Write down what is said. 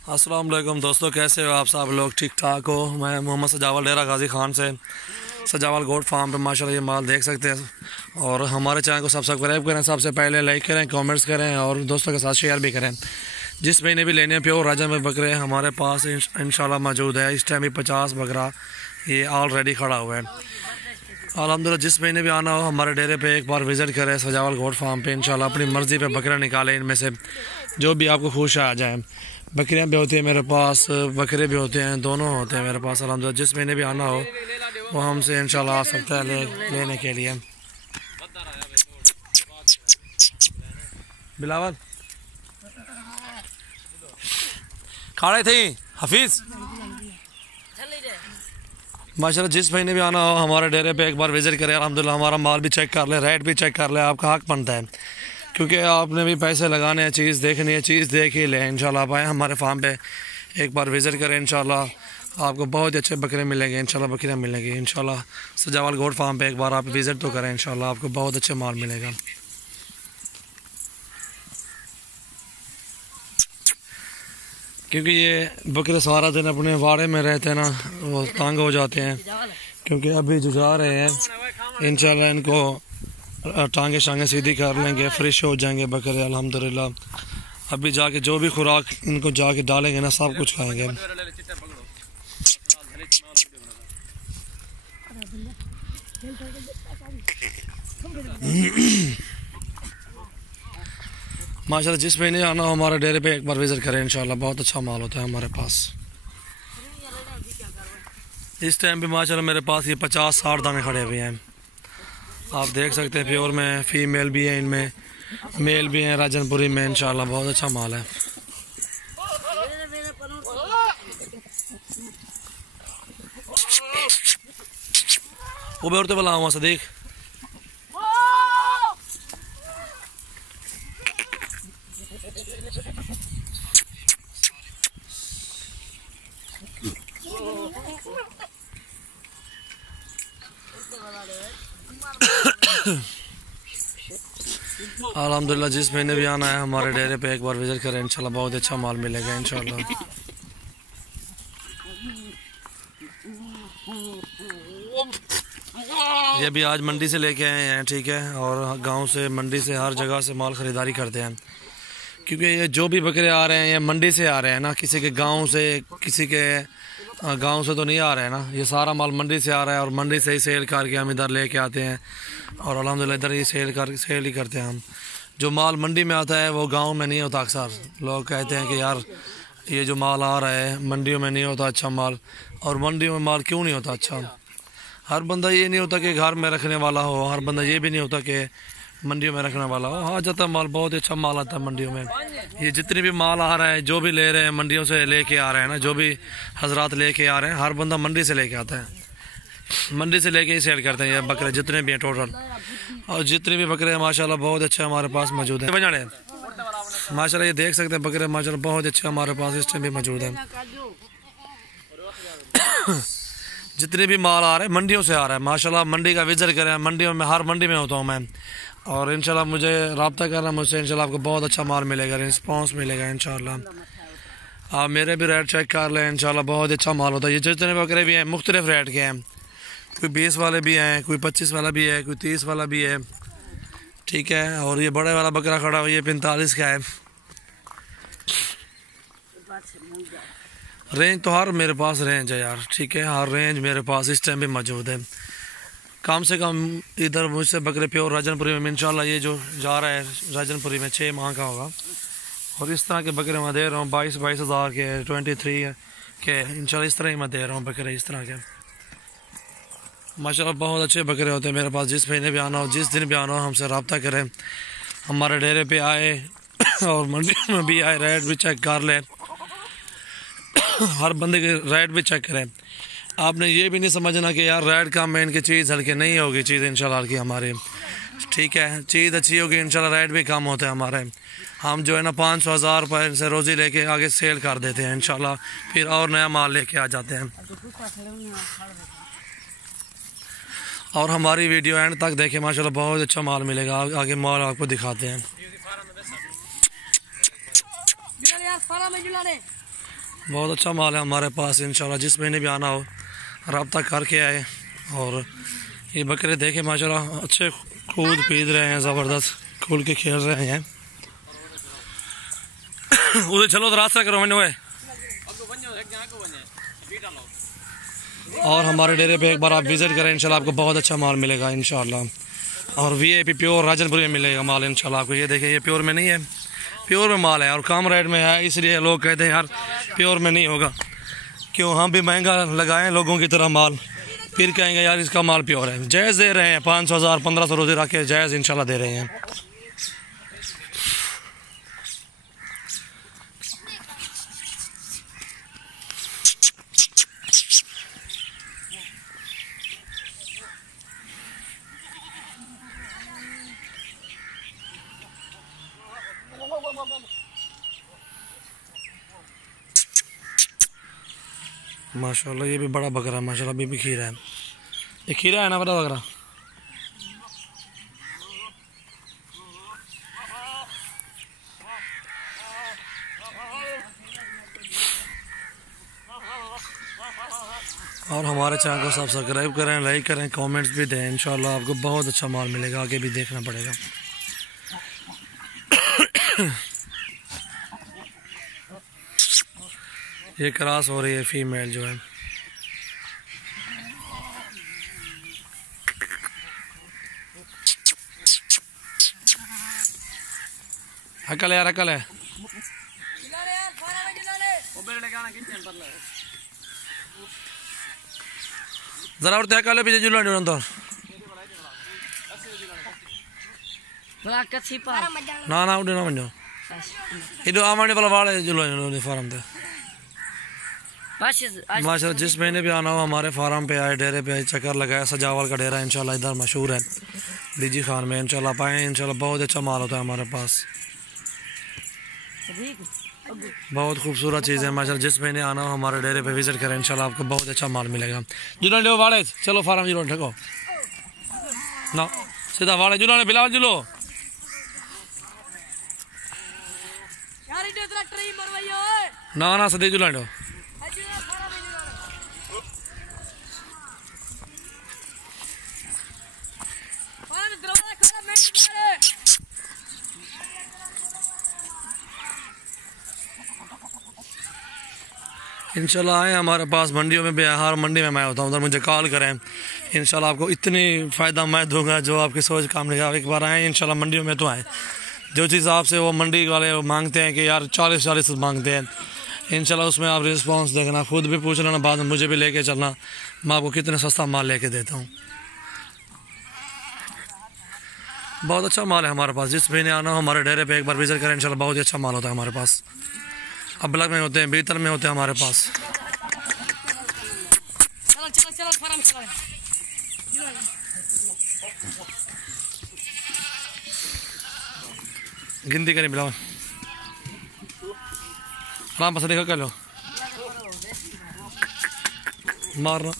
अस्सलाम वालेकुम दोस्तों, कैसे हो आप सब लोग? ठीक ठाक हो? मैं मोहम्मद सजावल डेरा गाजी खान से सजावल गोट फार्म पे माशाल्लाह ये माल देख सकते हैं। और हमारे चैनल को सब्सक्राइब करें, सबसे पहले लाइक करें, कमेंट्स करें और दोस्तों के साथ शेयर भी करें। जिस महीने भी लेने प्योर राजा में बकरे हमारे पास इंशाल्लाह मौजूद है। इस टाइम भी 50 बकरा ये ऑलरेडी खड़ा हुआ है। अल्हम्दुलिल्लाह जिस महीने भी आना हो हमारे डेरे पे एक बार विज़िट करें सजावल गोट फार्म पे। इंशाल्लाह अपनी मर्ज़ी पे बकरा निकालें, इनमें से जो भी आपको खुश आ जाए। बकरियां भी होती हैं मेरे पास, बकरे भी होते हैं, दोनों होते हैं मेरे पास। अल्हम्दुलिल्लाह जिस महीने भी आना हो वो हमसे इंशाल्लाह आ सकता है लेने के लिए। बिलावल खाड़े थी हफीज़ माशाल्लाह जिस महीने भी आना हो हमारे डेरे पे एक बार विज़िट करें। अल्हम्दुलिल्लाह हमारा माल भी चेक कर ले, रेट भी चेक कर ले, आपका हक बनता है क्योंकि आपने भी पैसे लगाने हैं, चीज़ देखनी है, चीज़ देख ही लें। इंशाल्लाह आप आएँ हमारे फार्म पे एक बार विज़िट करें, इंशाल्लाह आपको बहुत अच्छे बकरे मिलेंगे, इंशाल्लाह बकरियाँ मिलेंगी। इंशाल्लाह सजावल गोट फार्म पे एक बार आप विज़िट तो करें, इंशाल्लाह आपको बहुत अच्छे माल मिलेगा। क्योंकि ये बकरे सारा दिन अपने वाड़े में रहते हैं ना, वो तंग हो जाते हैं। क्योंकि अभी जो जा रहे हैं इंशाल्लाह इनको टांगे शांगे सीधी कर लेंगे, फ्रेश हो जाएंगे बकरे अल्हम्दुलिल्लाह। अभी जाके जो भी खुराक इनको जाके डालेंगे ना सब कुछ खाएंगे। माशाल्लाह जिस महीने आना हो हमारे डेरे पे एक बार विज़िट करें, इंशाल्लाह बहुत अच्छा माल होता है हमारे पास। इस टाइम भी माशाल्लाह मेरे पास ये 50-60 दाने खड़े हुए हैं, आप देख सकते हैं। प्योर में फीमेल भी है, इनमें मेल भी हैं राजनपुरी में। इंशाल्लाह बहुत अच्छा माल है। वो बेरते वाला हुआ सदीक अल्हम्दुलिल्लाह जिस महीने भी आना है हमारे डेरे पे एक बार विज़िट करें, इंशाल्लाह बहुत अच्छा माल मिलेगा इंशाल्लाह। ये भी आज मंडी से लेके आए हैं, ठीक है, और गांव से मंडी से हर जगह से माल ख़रीदारी करते हैं। क्योंकि ये जो भी बकरे आ रहे हैं ये मंडी से आ रहे हैं ना, किसी के गांव से, किसी के गांव से तो नहीं आ रहे हैं ना। ये सारा माल मंडी से आ रहा है और मंडी से ही सेल करके हम इधर लेके आते हैं और अल्हम्दुलिल्लाह इधर ही सेल ही करते हैं हम। जो माल मंडी में आता है वो गांव में नहीं होता। अक्सर लोग कहते हैं कि यार ये जो माल आ रहा है मंडियों में नहीं होता अच्छा माल। और मंडियों में माल क्यों नहीं होता अच्छा? हर बंदा ये नहीं होता कि घर में रखने वाला हो, हर बंदा ये भी नहीं होता कि मंडियों में रखने वाला हो। आ जाता माल, बहुत अच्छा माल आता है मंडियों में। ये जितनी भी माल आ रहा है, जो भी ले रहे हैं मंडियों से लेके आ रहे हैं ना, जो भी हजरात लेके आ रहे हैं, हर बंदा मंडी से लेके आता है, मंडी से लेके ही सेल करते हैं ये बकरे जितने भी हैं टोटल। और जितने भी बकरे हैं माशाल्लाह बहुत अच्छे हमारे पास मौजूद है। माशाल्लाह ये देख सकते हैं बकरे माशाल्लाह बहुत अच्छे हमारे पास इस टाइम भी मौजूद है। जितने भी माल आ रहे हैं मंडियों से आ रहा है माशाल्लाह। मंडी का विजिट करें, मंडियों में हर मंडी में होता हूँ मैं, और इंशाल्लाह मुझे रब्ता करना मुझसे, इंशाल्लाह आपको बहुत अच्छा माल मिलेगा, रिस्पांस मिलेगा इंशाल्लाह। आप मेरे भी रेट चेक कर लें, इंशाल्लाह बहुत अच्छा माल होता है। ये जितने बकरे भी हैं मुख्तलिफ रेट के हैं, कोई 20 वाले भी हैं, कोई 25 वाला भी है, कोई 30 वाला भी है, ठीक है। और ये बड़े वाला बकरा खड़ा हुआ ये 45 का है। रेंज तो हर मेरे पास रेंज है यार, ठीक है, हर रेंज मेरे पास इस टाइम भी मौजूद है। कम से कम इधर मुझसे बकरे प्योर राजनपुरी में इंशाल्लाह ये जो जा रहा है राजनपुरी में 6 माह का होगा। और इस तरह के बकरे मैं दे रहा हूँ 22 हज़ार के, 23 के, इंशाल्लाह इस तरह ही मैं दे रहा हूँ बकरे इस तरह के। माशाल्लाह बहुत अच्छे बकरे होते हैं मेरे पास। जिस महीने भी आना हो, जिस दिन भी आना हो, हमसे रब्ता करें, हमारे डेरे पे आए और मंडी में भी आए, रेट भी चेक कर लें, हर बंदे के रेट भी चेक करें। आपने ये भी नहीं समझना कि यार रेट कम है इनकी चीज़ हल्की, नहीं होगी चीज़ इंशाल्लाह हल्की हमारी, ठीक है। चीज़ अच्छी होगी इंशाल्लाह, रेट भी कम होते हैं हमारे। हम जो है ना 500-1000 रुपये से रोज़ी लेके आगे सेल कर देते हैं इंशाल्लाह, फिर और नया माल लेके आ जाते हैं। और हमारी वीडियो एंड तक देखें, माशाल्लाह बहुत अच्छा माल मिलेगा। आगे माल आपको दिखाते हैं। बहुत अच्छा माल है हमारे पास। इंशाल्लाह जिस महीने भी आना हो रब्ता करके आए। और ये बकरे देखे माशाल्लाह अच्छे कूद पीद रहे हैं, ज़बरदस्त खुल के खेल रहे हैं। उधर चलो तो रास्ता करो मैंने। और हमारे डेरे पे एक बार आप विज़िट करें, इंशाल्लाह आपको बहुत अच्छा माल मिलेगा इंशाल्लाह। और वीआईपी प्योर राजनपुरी में मिलेगा माल इंशाल्लाह आपको। ये देखिए ये प्योर में नहीं है, प्योर में माल है और कम रेट में है, इसलिए लोग कहते हैं यार प्योर में नहीं होगा। क्यों हम भी महंगा लगाएं लोगों की तरह माल, फिर कहेंगे यार इसका माल प्योर है। जायज़ दे रहे हैं, 500 हज़ार 1500 रोज़े रख के जायज़ इंशाल्लाह दे रहे हैं। माशाल्लाह ये भी बड़ा बकरा है माशाल्लाह, अभी भी खीरा है। ये खीरा है ना बड़ा बकरा। और हमारे चैनल को सब्सक्राइब करें, लाइक करें, कमेंट्स भी दें। इंशाल्लाह आपको बहुत अच्छा माल मिलेगा, आगे भी देखना पड़ेगा। ये क्रॉस हो रही है फीमेल जो है। अकल यार अकल है। जरा उठते अकल है पीछे जुला नहीं तो ना ना उठे ना बन जाओ। इधर आमाने वाला वाले जुला नहीं फार्म थे माशाल्लाह। जिस महीने भी आना हो हमारे फार्म पे आए, डेरे पे आए, चक्कर लगाया। सजावल का डेरा इंशाल्लाह इधर मशहूर है डीजी खान में। इंशाल्लाह पाए, इंशाल्लाह बहुत अच्छा माल होता है हमारे पास, बहुत खूबसूरत चीज़ है माशाल्लाह। जिस महीने आना हो हमारे डेरे पे विजिट करें, इंशाल्लाह आपको बहुत अच्छा माल मिलेगा। जुलान लो वाले चलो फार्म जुलो ठको ना सीधा वाले जुलाने बिलावल जुलो। ना ना सदी जुलान लो। इंशाल्लाह आए हमारे पास मंडियों में भी। हर मंडी में मैं होता हूँ, उधर मुझे कॉल करें। इंशाल्लाह आपको इतनी फ़ायदा मैं दूंगा जो आपकी सोच काम नहीं। आप एक बार आए इंशाल्लाह मंडियों में तो आए। जो चीज़ आपसे वो मंडी वाले मांगते हैं कि यार 40 मांगते हैं, इंशाल्लाह उसमें आप रिस्पांस देखना, खुद भी पूछ लेना, बाद में मुझे भी लेके चलना, मैं आपको कितने सस्ता माल लेके देता हूँ। बहुत अच्छा माल है हमारे पास। जिस महीने आना हो हमारे डेरे पे एक बार विजिट करें, इंशाल्लाह बहुत ही अच्छा माल होता है हमारे पास। अबलग में होते हैं, बेहतर में होते हैं हमारे पास। गिनती करें बिलावल राम पास देखो क्या लो मारना।